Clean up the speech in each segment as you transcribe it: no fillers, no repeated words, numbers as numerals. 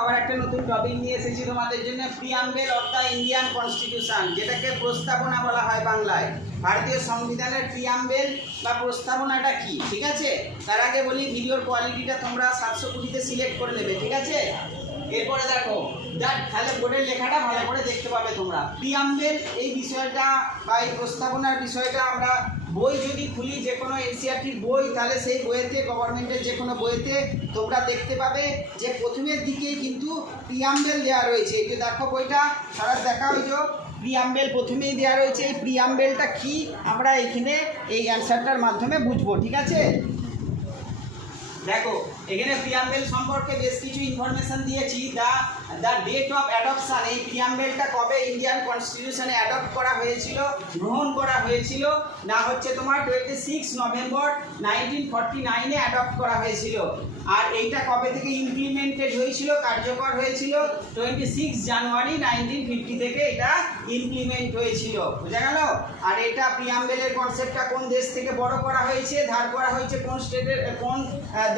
আবার একটা নতুন টপিক নিয়ে এসেছি তোমাদের জন্য, preamble of the Indian constitution, যেটাকে প্রস্তাবনা বলা হয় বাংলায়। ভারতীয় সংবিধানের প্রিয়াম্বেল বা প্রস্তাবনাটা কি, ঠিক আছে? তার আগে বলি ভিডিওর কোয়ালিটিটা তোমরা 720-তে সিলেক্ট করে নেবে, ঠিক আছে? এরপরে দেখো তাহলে বোর্ডের লেখাটা ভালো করে দেখতে পাবে তোমরা। প্রিয়াম্বেল এই বিষয়টা বা এই প্রস্তাবনার বিষয়টা আমরা বই যদি খুলি, যে কোনো এনসিইআরটির বই, তাহলে সেই বইয়েতে, গভর্নমেন্টের যে কোনো বইতে তোমরা দেখতে পাবে যে প্রথমের দিকেই কিন্তু প্রিয়াম্বেল দেওয়া রয়েছে। এই যে দেখো বইটা সারা দেখা, ওই যে প্রিয়াম্বেল প্রথমেই দেওয়া রয়েছে। এই প্রিয়াম্বেলটা কি আমরা এখানে এই অ্যান্সারটার মাধ্যমে বুঝবো, ঠিক আছে? দেখো এখানে প্রিয়াম্বেল সম্পর্কে বেশ কিছু ইনফরমেশন দিয়েছি। দ্য ডেট অফ অ্যাডপশন, এই প্রিয়াম্বেলটা কবে ইন্ডিয়ান কনস্টিটিউশনে অ্যাডপ্ট করা হয়েছিল, গ্রহণ করা হয়েছিল, না হচ্ছে তোমার 26 নভেম্বর 1949-এ অ্যাডপ্ট করা হয়েছিল। আর এইটা কবে থেকে ইমপ্লিমেন্টেড হয়েছিল, কার্যকর হয়েছিল 26 জানুয়ারি 1950 থেকে এটা ইমপ্লিমেন্ট হয়েছিল, বোঝা গেল? আর এটা প্রিয়াম্বেলের কনসেপ্টটা কোন দেশ থেকে বড় করা হয়েছে, ধার করা হয়েছে কোন স্টেটের, কোন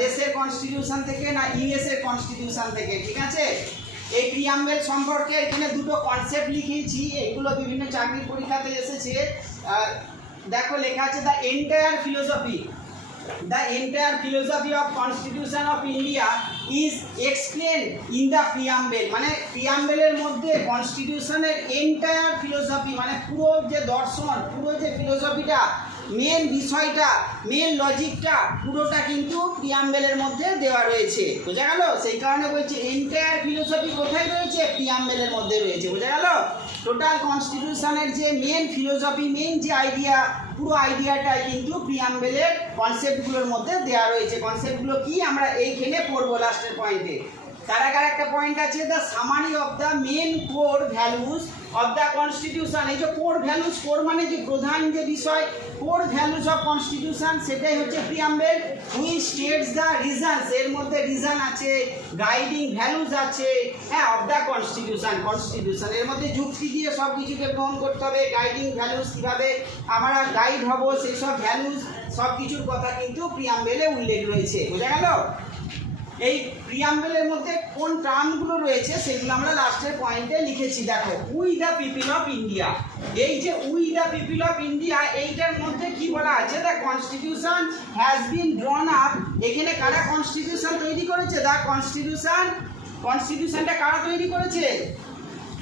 দেশের কনস্টিটিউশন থেকে, না ইউএস এর কনস্টিটিউশন থেকে, ঠিক আছে? এই প্রিয়াম্বেল সম্পর্কে এখানে দুটো কনসেপ্ট লিখেছি, এগুলো বিভিন্ন চাকরির পরীক্ষাতে এসেছে। দেখো লেখা আছে the entire philosophy of Constitution of India is explained in the preamble। মানে প্রিয়াম্বেলের মধ্যে কনস্টিটিউশনের এন্টায়ার ফিলোসফি, মানে পুরো যে দর্শন, পুরো যে ফিলোসফিটা, মেন বিষয়টা, মেন লজিকটা পুরোটা কিন্তু প্রিয়াম্বেলের মধ্যে দেওয়া রয়েছে, বোঝা গেল? সেই কারণে বলছে এন্টায়ার ফিলোসফি কোথায় রয়েছে, প্রিয়াম্বেলের মধ্যে রয়েছে, বোঝা গেল? টোটাল কনস্টিটিউশনের যে মেন ফিলোসফি, মেন যে আইডিয়া, পুরো আইডিয়াটাই কিন্তু প্রিয়াম্বেলের কনসেপ্টগুলোর মধ্যে দেওয়া রয়েছে। কনসেপ্টগুলো কি আমরা এইখানে পড়বো লাস্টের পয়েন্টে। তার আগে একটা পয়েন্ট আছে, the summary of the main core values of the constitution. এই যে কোর ভ্যালুজ, কোর মানে যে প্রধান যে বিষয়, কোর ভ্যালুজ অফ কনস্টিটিউশন, সেটাই হচ্ছে preamble. Which states the reasons, এর মধ্যে রিজন আছে, গাইডিং ভ্যালুজ আছে, হ্যাঁ, অফ দ্য কনস্টিটিউশন। এর মধ্যে যুক্তি দিয়ে সব কিছুকে গ্রহণ করতে হবে। গাইডিং ভ্যালুজ, কীভাবে আমরা গাইড হব, সেই সব ভ্যালুজ সব কিছুর কথা কিন্তু প্রিয়াম্বেলে উল্লেখ রয়েছে, বোঝা গেল? এই প্রিয়াম্বেলের মধ্যে কোন টার্মগুলো রয়েছে সেগুলো আমরা লাস্টের পয়েন্টে লিখেছি। দেখো, we the people of India, এই যে we the people of India, এইটার মধ্যে কি বলা আছে, the constitution has been drawn up. এখানে কারা কনস্টিটিউশন তৈরি করেছে, দ্য কনস্টিটিউশনটা কারা তৈরি করেছে,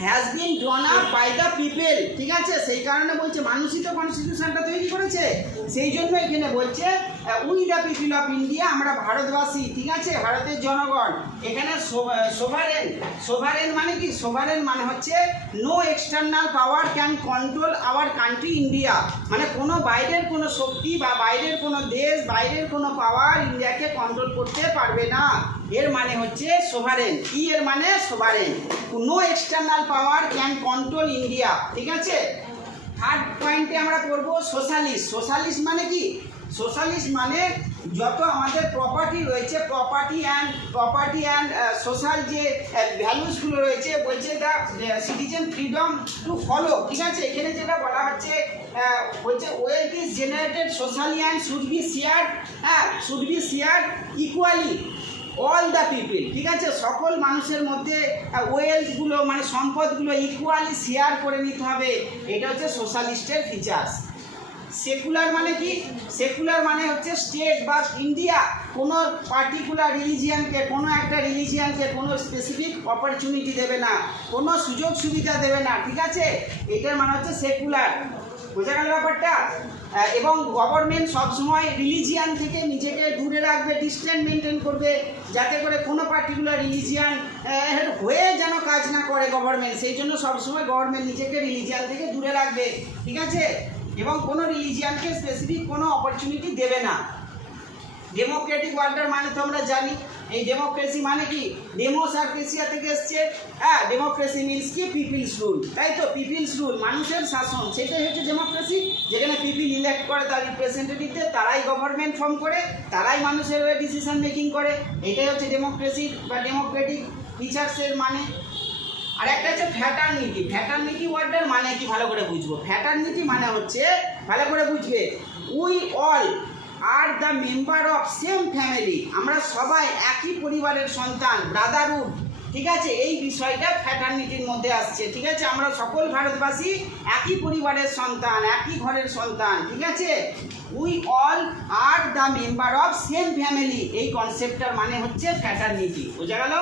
has been drawn up by the people, ঠিক আছে? সেই কারণে বলছে মানুষই তো কনস্টিটিউশনটা তৈরি করেছে। সেই জন্য এখানে বলছে we the people of India, আমরা ভারতবাসী, ঠিক আছে, ভারতের জনগণ। এখানে সোভারেন মানে কি, সোভারেন মানে হচ্ছে no external power can control our country India. মানে কোনো বাইরের কোনো শক্তি বা বাইরের কোনো দেশ, বাইরের কোনো পাওয়ার ইন্ডিয়াকে কন্ট্রোল করতে পারবে না। এর মানে হচ্ছে সোভারেন। কি এর মানে? Sovereign. No external power can control India, ঠিক আছে? থার্ড পয়েন্টে আমরা করবো সোশ্যালিস্ট। সোশ্যালিস্ট মানে কি? সোশ্যালিস্ট মানে যত আমাদের প্রপার্টি রয়েছে, প্রপার্টি অ্যান্ড সোশ্যাল যে ভ্যালুসগুলো রয়েছে, বলছে the citizen freedom to follow, ঠিক আছে? এখানে যেটা বলা হচ্ছে, বলছে wealth is generated socially and should be shared equally all the people, ঠিক আছে? সকল মানুষের মধ্যে ওয়েলথগুলো, মানে সম্পদগুলো ইকুয়ালি শেয়ার করে নিতে হবে। এটা হচ্ছে সোশ্যালিস্টের ফিচার্স। সেকুলার মানে কি? সেকুলার মানে হচ্ছে স্টেট বা ইন্ডিয়া কোনো পার্টিকুলার রিলিজিয়ানকে, কোনো একটা রিলিজিয়ানকে কোনো স্পেসিফিক অপরচুনিটি দেবে না, কোনো সুযোগ সুবিধা দেবে না, ঠিক আছে? এটার মানে হচ্ছে সেকুলার, বোঝা গেল ব্যাপারটা? এবং গভর্নমেন্ট সবসময় রিলিজিয়ান থেকে নিজেকে দূরে রাখবে, ডিস্টেন্স মেনটেন করবে, যাতে করে কোনো পার্টিকুলার রিলিজিয়ান হয়ে যেন কাজ না করে গভর্নমেন্ট। সেই জন্য সবসময় গভর্নমেন্ট নিজেকে রিলিজিয়ান থেকে দূরে রাখবে, ঠিক আছে? এবং কোনো রিলিজিয়ানকে স্পেসিফিক কোনো অপরচুনিটি দেবে না। ডেমোক্রেটিক ওয়ার্ল্ডের মানে তো আমরা জানি। এই ডেমোক্রেসি মানে কি? ডেমোস আর ক্রেসিয়া থেকে এসছে। হ্যাঁ, ডেমোক্রেসি মিনস কি? পিপিলস রুল, তাই তো? পিপিলস রুল, মানুষের শাসন, সেটাই হচ্ছে ডেমোক্রেসি। যেখানে পিপিল ইলেক্ট করে তার রিপ্রেজেন্টেটিভদের, তারাই গভর্নমেন্ট ফর্ম করে, তারাই মানুষের হয়ে ডিসিশন মেকিং করে। এটাই হচ্ছে ডেমোক্রেসি বা ডেমোক্রেটিক ফিচার্সের মানে। আর একটা হচ্ছে ফ্যাটার্নিটি। ফ্যাটার্নিটি ওয়ার্ডের মানে কি ভালো করে বুঝবো। ফ্যাটার্নিটি মানে হচ্ছে, ভালো করে বুঝবে, we all are the member of same family, আমরা সবাই একই পরিবারের সন্তান, ব্রাদারহুড, ঠিক আছে, এই বিষয়টা ফ্র্যাটার্নিটির মধ্যে আসছে। ঠিক আছে, আমরা সকল ভারতবাসী একই পরিবারের সন্তান, একই ঘরের সন্তান। ঠিক আছে, we all are the member of same family, এই কনসেপ্টটার মানে হচ্ছে ফ্র্যাটার্নিটি। বোঝা গেল?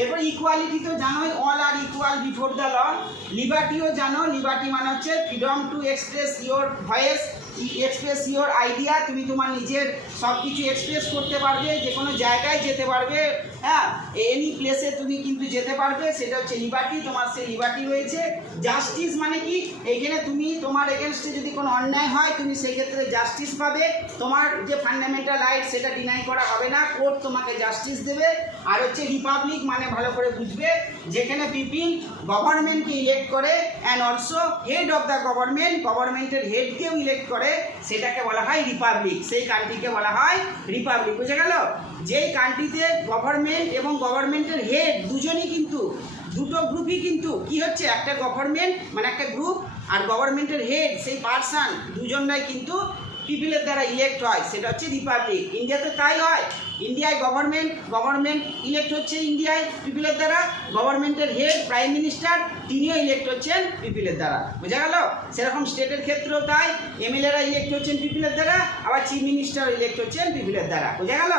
এরপর ইকুয়ালিটি তো জানোই, all are equal before the law. লিবার্টিও জানো, লিবার্টি মানে হচ্ছে freedom to express your voice, express your idea. তুমি তোমার নিজের সব কিছু এক্সপ্রেস করতে পারবে, যে কোনো জায়গায় যেতে পারবে, হ্যাঁ, এনি প্লেসে তুমি কিন্তু যেতে পারবে, সেটা হচ্ছে লিবার্টি। তোমার সেই লিবার্টি রয়েছে। জাস্টিস মানে কি, এইখানে তুমি তোমার এগেনস্টে যদি কোনো অন্যায় হয়, তুমি সেই ক্ষেত্রে জাস্টিস পাবে। তোমার যে ফান্ডামেন্টাল রাইট সেটা ডিনাই করা হবে না, কোর্ট তোমাকে জাস্টিস দেবে। আর হচ্ছে রিপাবলিক মানে ভালো করে বুঝবে, যেখানে পিপিল গভর্নমেন্টকে ইলেক্ট করে and also head of the government, গভর্নমেন্টের হেডকেও ইলেক্ট করে, সেটাকে বলা হয় রিপাবলিক। সেই কান্ট্রিকে বলা হয় রিপাবলিক। বুঝে গেল? যেই কান্ট্রিতে গভর্নমেন্ট এবং গভর্নমেন্টের হেড দুজনই কিন্তু, দুটো গ্রুপই কিন্তু কি হচ্ছে, একটা গভর্নমেন্ট মানে একটা গ্রুপ, আর গভর্নমেন্টের হেড সেই পার্সন, দুজনরাই কিন্তু পিপিলের দ্বারা ইলেক্ট হয়, সেটা হচ্ছে রিপাবলিক। ইন্ডিয়াতে তাই হয়। ইন্ডিয়ায় গভর্নমেন্ট ইলেক্ট হচ্ছে ইন্ডিয়ায় পিপিলের দ্বারা, গভর্নমেন্টের হেড প্রাইম মিনিস্টার তিনিও ইলেক্ট হচ্ছেন পিপিলের দ্বারা। বোঝা গেল? সেরকম স্টেটের ক্ষেত্রেও তাই, এমএলএরা ইলেক্ট হচ্ছেন পিপিলের দ্বারা, আবার চিফ মিনিস্টার ইলেক্ট হচ্ছেন পিপিলের দ্বারা। বোঝা গেল?